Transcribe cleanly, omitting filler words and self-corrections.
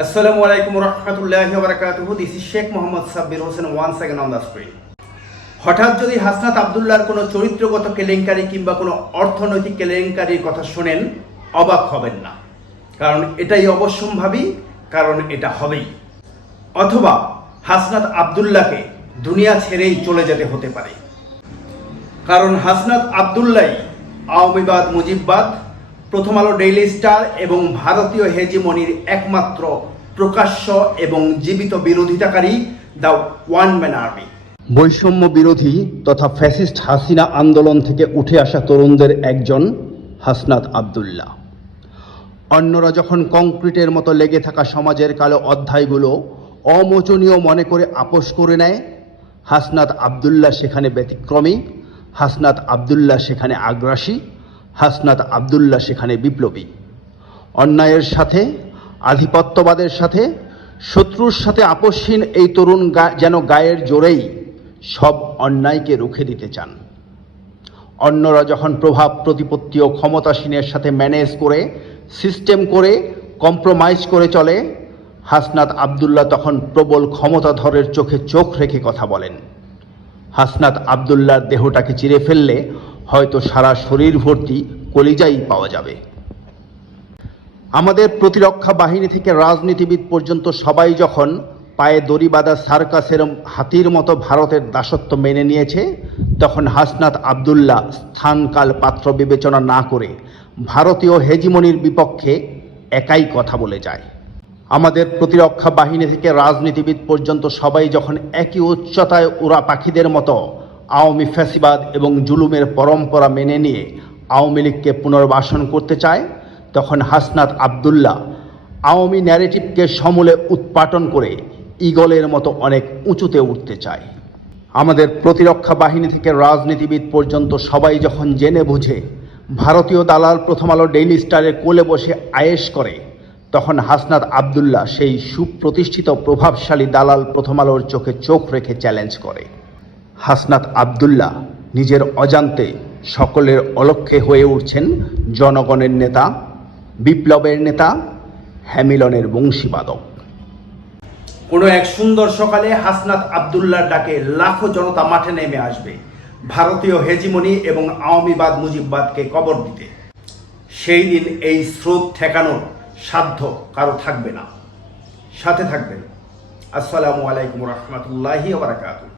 Assalamu alaikum warahmatullahi wabarakatuh. This is Sheikh Mohammad Sabbir Hossain once again on the screen. হঠাৎ যদি হাসনাত আব্দুল্লাহর কোনো চরিত্রগত কেলেঙ্কারি কিংবা কোনো অর্থনৈতিক কেলেঙ্কারির কথা শোনেন, অবাক হবেন না, কারণ এটাই অবশ্যম্ভাবী, কারণ এটা হবেই। অথবা হাসনাত আব্দুল্লাহকে দুনিয়া ছেড়েই চলে যেতে হতে পারে, কারণ হাসনাত আব্দুল্লাহই আওয়ামীবাদ মুজিববাদ, প্রথম আলো ডেইলি স্টার এবং ভারতীয় হেজিমনির একমাত্র প্রকাশ্য এবং জীবিত বিরোধিতাকারী দ্য ওয়ান ম্যান আর্মি। বৈষম্য বিরোধী তথা ফ্যাসিস্ট হাসিনা আন্দোলন থেকে উঠে আসা তরুণদের একজন হাসনাত আব্দুল্লাহ। অন্যরা যখন কংক্রিটের মতো লেগে থাকা সমাজের কালো অধ্যায়গুলো অমোচনীয় মনে করে আপোষ করে নেয়, হাসনাত আব্দুল্লাহ সেখানে ব্যতিক্রমী, হাসনাত আব্দুল্লাহ সেখানে আগ্রাসী, হাসনাত আব্দুল্লাহ সেখানে বিপ্লবী। অন্যায়ের সাথে, আধিপত্যবাদের সাথে, শত্রুর সাথে আপোষহীন এই তরুণ যেন গায়ের জোরেই সব অন্যায়কে রুখে দিতে চান। অন্যরা যখন প্রভাব প্রতিপত্তি ও ক্ষমতাসীনের সাথে ম্যানেজ করে, সিস্টেম করে, কম্প্রোমাইজ করে চলে, হাসনাত আব্দুল্লাহ তখন প্রবল ক্ষমতাধরের চোখে চোখ রেখে কথা বলেন। হাসনাত আব্দুল্লাহর দেহটাকে চিরে ফেললে হয়তো সারা শরীর ভর্তি কলিজাই পাওয়া যাবে। আমাদের প্রতিরক্ষা বাহিনী থেকে রাজনীতিবিদ পর্যন্ত সবাই যখন পায়ে দড়ি বাঁধা সার্কাসের হাতির মতো ভারতের দাসত্ব মেনে নিয়েছে, তখন হাসনাত আব্দুল্লাহ স্থানকাল পাত্র বিবেচনা না করে ভারতীয় হেজিমনির বিপক্ষে একাই কথা বলে যায়। আমাদের প্রতিরক্ষা বাহিনী থেকে রাজনীতিবিদ পর্যন্ত সবাই যখন একই উচ্চতায় উড়া পাখিদের মতো আওয়ামী ফ্যাসিবাদ এবং জুলুমের পরম্পরা মেনে নিয়ে আওয়ামী লীগকে পুনর্বাসন করতে চায়, তখন হাসনাত আব্দুল্লাহ আওয়ামী ন্যারেটিভকে সমূলে উৎপাটন করে ঈগলের মতো অনেক উঁচুতে উঠতে চায়। আমাদের প্রতিরক্ষা বাহিনী থেকে রাজনীতিবিদ পর্যন্ত সবাই যখন জেনে বুঝে ভারতীয় দালাল প্রথম আলো ডেইলি স্টারের কোলে বসে আয়েশ করে, তখন হাসনাত আব্দুল্লাহ সেই সুপ্রতিষ্ঠিত প্রভাবশালী দালাল প্রথম আলোর চোখে চোখ রেখে চ্যালেঞ্জ করে। হাসনাত আব্দুল্লাহ নিজের অজান্তে সকলের অলক্ষ্যে হয়ে উঠছেন জনগণের নেতা, বিপ্লবের নেতা, হ্যামিলনের বংশীবাদক। কোনো এক সুন্দর সকালে হাসনাত আব্দুল্লাহর ডাকে লাখো জনতা মাঠে নেমে আসবে ভারতীয় হেজিমনি এবং আওয়ামীবাদ মুজিববাদকে কবর দিতে। সেই দিন এই স্রোত ঠেকানোর সাধ্য কারো থাকবে না। সাথে থাকবেন। আসসালামু আলাইকুম রহমতুল্লাহি ওয়া বারাকাতুহু।